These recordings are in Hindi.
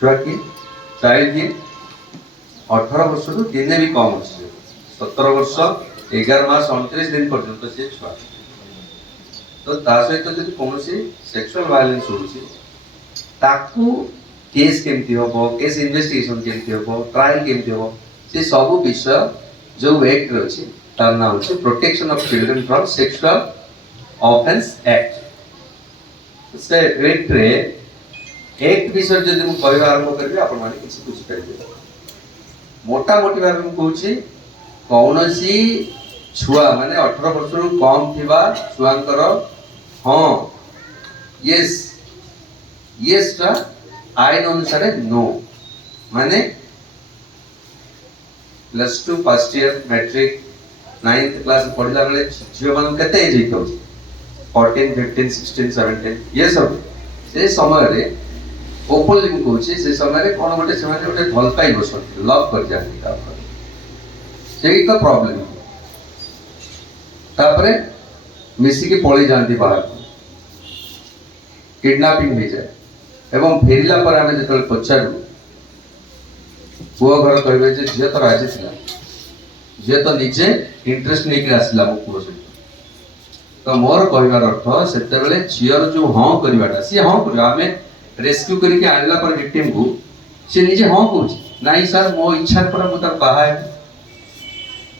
छुआ की चाइल्ड की 18 वर्ष रु दिने भी कम अच्छे 17 वर्ष 11 मास 29 दिन पर्यंत से छुआ तो ता सहित जब कौन सेक्सुअल वायलेंस हो केस केमती हम केस इन्वेस्टिगेशन केमती हम ट्रायल केमती हम से सब विषय जो एक्ट अच्छी तार ना हूँ protection of children from sexual offence act से एक्ट रे एक्ट विषय जब मुझे कहवा आरंभ करी आपण मैंने किसी बुझीपारे मोटा मोटी भाव मुझे कौन छुआ माने 18 वर्ष रु कम थिबा छुआंकर हाँ यस यस टा आईन अनुसार नो माने +2 first year matric 9th class पढ़ला बेले झियो मान केते एज हितो 14 15 16 17 ये सब से समय रे ओपनली मु कहूची से समय रे कोन गोटे समय गोटे भल पाई बसत लव कर जाती का सेही तो प्रॉब्लम तापरे मिसी के पळी जानती बाहर किडनैपिंग हो जाए एवं फेरिला पर आमे जतल पचारू पुओ घर कहबे जे झियो तो राजी थिला झियो तो निजे इंटरेस्ट नहीं आसला मो पुओ से तो मोर कहबार अर्थ सेते बेले झियोर जो हां करबाटा सी हां कर आमे रेस्क्यू करके आनला पर विक्टिम को से निजे हां कहूची नाही सर मो इच्छा पर मु त बाहा है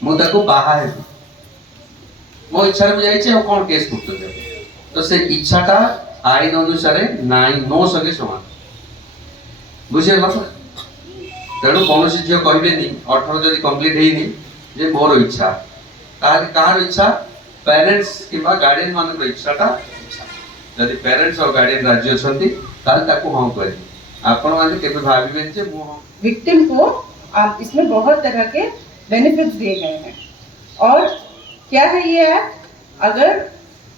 मु ताको बाहा है मो इच्छा में जाइछे और कोन केस करते तो से इच्छाटा आईन अनुसार नाइन नो सके समान बुझे बात तेणु कौन झील कहबेनि 18 जदि कंप्लीट होनी जे मोर इच्छा कहार इच्छा पेरेंट्स किंबा गार्डियन मान इच्छाटा जदि पेरेंट्स और गार्डियन राज्य अच्छी हाँ कहे आपण मैंने केबे भाबिबेन जे मु विक्टिम को आप इसमें बहुत तरह के बेनिफिट्स दिए गए हैं और क्या है ये एक्ट अगर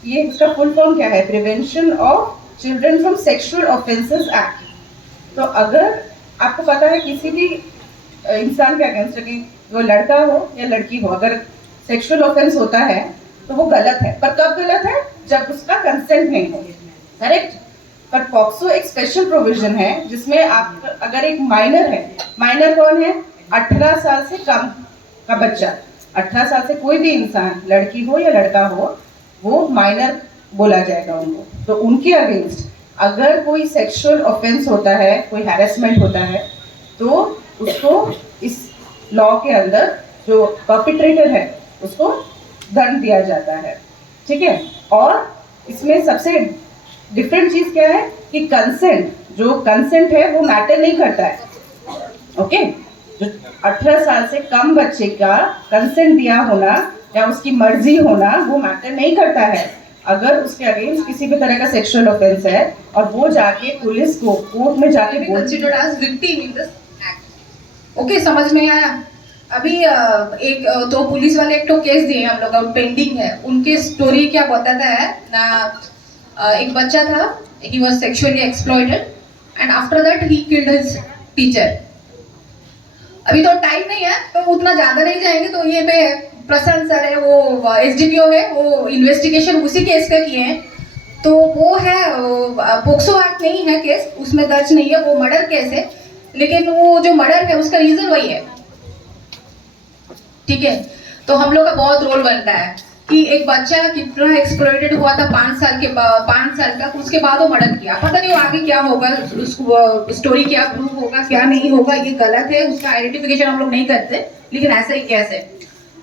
ये इसका फुल फॉर्म क्या है prevention of children from sexual offences act तो अगर आपको पता है किसी भी इंसान के अगेंस्ट कि वो लड़का हो या लड़की हो अगर सेक्सुअल ऑफेंस होता है तो वो गलत है पर कब गलत है जब उसका कंसेंट नहीं हो करेक्ट पर पॉक्सो एक स्पेशल प्रोविजन है जिसमें आप अगर एक माइनर है माइनर कौन है 18 साल से कम का बच्चा 18 साल से कोई भी इंसान लड़की हो या लड़का हो वो माइनर बोला जाएगा उनको तो उनके अगेंस्ट अगर कोई सेक्सुअल ऑफेंस होता है कोई हैरेसमेंट होता है तो उसको इस लॉ के अंदर जो परपिट्रेटर है उसको दंड दिया जाता है ठीक है और इसमें सबसे डिफरेंट चीज क्या है कि कंसेंट जो कंसेंट है वो मैटर नहीं करता है ओके जो 18 साल से कम बच्चे का कंसेंट दिया होना या उसकी मर्जी होना वो मैटर नहीं करता है अगर उसके अगेंस्ट किसी भी तरह का सेक्सुअल ऑफेंस है और वो जाके पुलिस को कोर्ट में जाके considered as victim in this act okay समझ में आया अभी एक तो पुलिस वाले एक तो केस दिए हम लोग पेंडिंग है उनके स्टोरी क्या बताता है ना एक बच्चा था he was sexually exploited and after that he killed his teacher अभी तो टाइम नहीं है तो उतना ज्यादा नहीं जाएंगे तो ये पे प्रशांत सर है वो एसडीपीओ है वो इन्वेस्टिगेशन उसी केस का किए हैं तो वो है पोक्सो एक्ट नहीं है केस उसमें दर्ज नहीं है वो मर्डर केस है लेकिन वो जो मर्डर है उसका रीजन वही है ठीक है तो हम लोग का बहुत रोल बनता है कि एक बच्चा कितना एक्सप्लॉइटेड हुआ था 5 साल तक उसके बाद वो मर्डर किया पता नहीं आगे क्या होगा स्टोरी क्या प्रूव होगा क्या नहीं होगा ये गलत है उसका आइडेंटिफिकेशन हम लोग नहीं करते लेकिन ऐसा ही केस है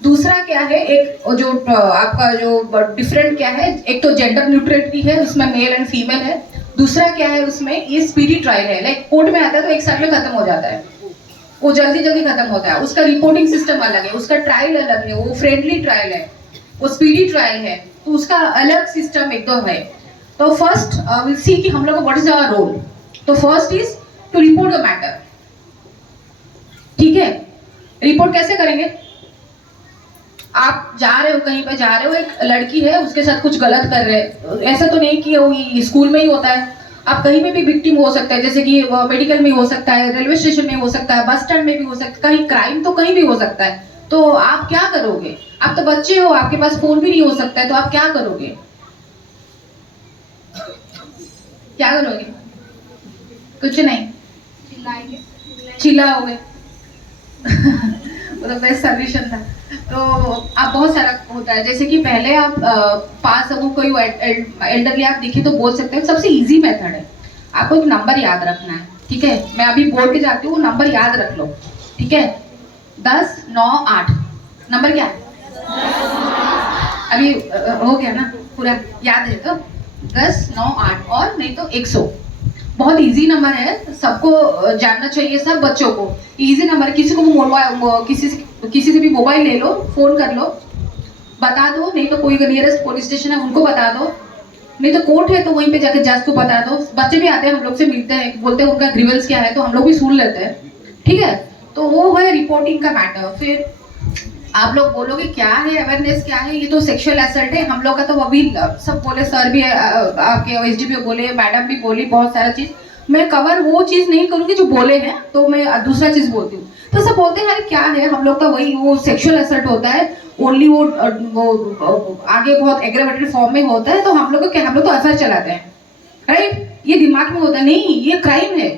दूसरा क्या है एक जो आपका जो डिफरेंट क्या है एक तो जेंडर न्यूट्रलिटी है उसमें मेल एंड फीमेल है दूसरा क्या है उसमें ये स्पीडी ट्रायल है लाइक कोर्ट में आता है तो एक साल में खत्म हो जाता है वो जल्दी जल्दी खत्म होता है उसका रिपोर्टिंग सिस्टम अलग है उसका ट्रायल अलग है वो फ्रेंडली ट्रायल है वो स्पीडी ट्रायल है तो उसका अलग सिस्टम एकदम है तो फर्स्ट विल सी कि हम लोग का व्हाट इज आवर रोल तो first is to report the matter ठीक है रिपोर्ट कैसे करेंगे आप जा रहे हो कहीं पे जा रहे हो एक लड़की है उसके साथ कुछ गलत कर रहे हैं ऐसा तो नहीं कि वो स्कूल में ही होता है आप कहीं में भी विक्टिम हो सकता है जैसे कि मेडिकल में हो सकता है रेलवे स्टेशन में हो सकता है बस स्टैंड में भी हो सकता है कहीं क्राइम तो कहीं भी हो सकता है तो आप क्या करोगे आप तो बच्चे हो आपके पास फोन भी नहीं हो सकता है तो आप क्या करोगे कुछ नहीं चिल्लाओगे वो तो बेस्ट सोल्यूशन था। तो आप बहुत सारा होता है, जैसे कि पहले आप पास अगर कोई एल्डरली आप दिखे तो बोल सकते हो। सबसे इजी मेथड है, आपको एक नंबर याद रखना है, ठीक है? मैं अभी बोल के जाती हूँ, नंबर याद रख लो, ठीक है? 10 9 8 नंबर क्या है? अभी हो गया ना, पूरा याद है तो 10 9 8 और नहीं तो 100। बहुत इजी नंबर है, सबको जानना चाहिए, सब बच्चों को। इजी नंबर, किसी को मोबाइल किसी से भी मोबाइल ले लो, फोन कर लो, बता दो, नहीं तो कोई नियरेस्ट पुलिस स्टेशन है उनको बता दो, नहीं तो कोर्ट है तो वहीं पे जाके जज को बता दो। बच्चे भी आते हैं, हम लोग से मिलते हैं, बोलते हैं उनका ग्रीवेंस क्या है, तो हम लोग भी सुन लेते हैं, ठीक है? तो वो है रिपोर्टिंग का मैटर। फिर आप लोग बोलोगे क्या है अवेयरनेस, क्या है? ये तो सेक्सुअल असल्ट है, हम लोग का तो अभी सब बोले, सर भी आपके एसडीपीओ बोले, मैडम भी बोली, बहुत सारा चीज मैं कवर वो चीज नहीं करूंगी जो बोले हैं, तो मैं दूसरा चीज बोलती हूँ। तो सब बोलते हैं अरे क्या है, हम लोग का वही वो सेक्सुअल असल्ट होता है, ओनली वो आगे बहुत एग्रेवेटेड फॉर्म में होता है, तो हम लोग को क्या, हम लोग तो असर चलाते हैं, राइट? ये दिमाग में होता है, नहीं ये क्राइम है,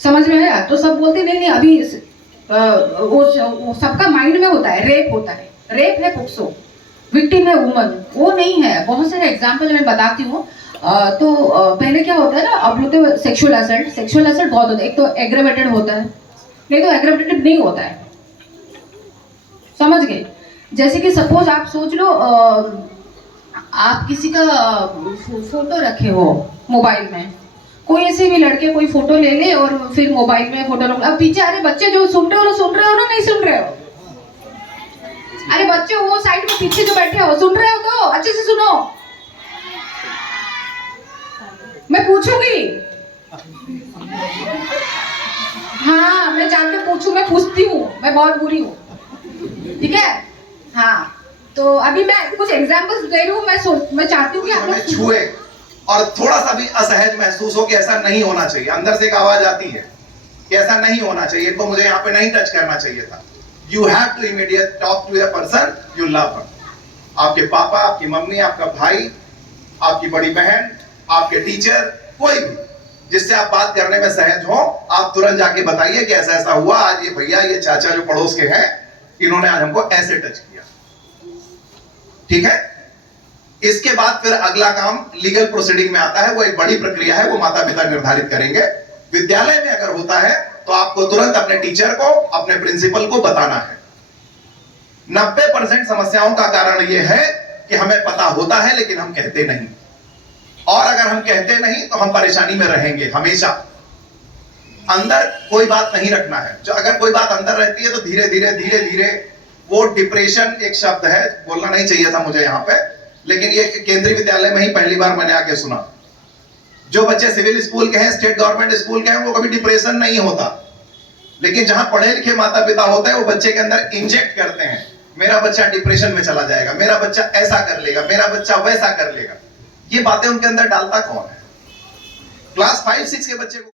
समझ में आया? तो सब बोलते नहीं नहीं अभी वो सबका माइंड में होता है, रेप होता है, रेप है पोक्सो, विक्टिम है वुमन, वो नहीं है। बहुत सारे एग्जांपल मैं बताती हूँ। तो पहले क्या होता है ना, अब लोग तो सेक्सुअल असल्ट बहुत होता है, एक तो एग्रेवेटेड होता है, नहीं तो एग्रेवेटेड नहीं होता है, समझ गए? जैसे कि सपोज आप सोच लो, आप किसी का फोटो रखे हो मोबाइल में, कोई ऐसे भी लड़के कोई फोटो ले ले और फिर मोबाइल में फोटो रख। अब पीछे अरे बच्चे जो सुन रहे हो ना, नहीं सुन रहे हो? अरे बच्चे वो साइड में पीछे जो बैठे हो, सुन रहे हो तो अच्छे से सुनो, मैं पूछूंगी। हाँ मैं जान के पूछू, मैं पूछती हूँ, मैं बहुत बुरी हूँ, ठीक है? हाँ तो अभी मैं कुछ एग्जांपल्स दे रही हूँ, मैं चाहती हूँ कि आप लोग छुए और थोड़ा सा भी असहज महसूस हो कि ऐसा नहीं होना चाहिए, अंदर से एक आवाज आती है कि ऐसा नहीं होना चाहिए, तो मुझे यहाँ पे नहीं टच करना चाहिए था। You have to immediate talk to the person you love, आपके पापा, आपकी मम्मी, आपका भाई, आपकी बड़ी बहन, आपके टीचर, कोई भी जिससे आप बात करने में सहज हो, आप तुरंत जाके बताइए कि ऐसा ऐसा हुआ आज, ये भैया ये चाचा जो पड़ोस के हैं इन्होंने आज हमको ऐसे टच किया, ठीक है? इसके बाद फिर अगला काम लीगल प्रोसीडिंग में आता है, वो एक बड़ी प्रक्रिया है, वो माता पिता निर्धारित करेंगे। विद्यालय में अगर होता है तो आपको तुरंत अपने टीचर को, अपने प्रिंसिपल को बताना है। 90% समस्याओं का कारण यह है कि हमें पता होता है लेकिन हम कहते नहीं, और अगर हम कहते नहीं तो हम परेशानी में रहेंगे हमेशा। अंदर कोई बात नहीं रखना है, जो अगर कोई बात अंदर रहती है तो धीरे धीरे वो डिप्रेशन एक शब्द है, बोलना नहीं चाहिए था मुझे यहाँ पे, लेकिन ये केंद्रीय विद्यालय में ही पहली बार मैंने आके सुना। जो बच्चे सिविल स्कूल के हैं, स्टेट गवर्नमेंट स्कूल के हैं, वो कभी डिप्रेशन नहीं होता, लेकिन जहां पढ़े लिखे माता पिता होते हैं वो बच्चे के अंदर इंजेक्ट करते हैं, मेरा बच्चा डिप्रेशन में चला जाएगा, मेरा बच्चा ऐसा कर लेगा, मेरा बच्चा वैसा कर लेगा। ये बातें उनके अंदर डालता कौन है? क्लास 5-6 के बच्चे को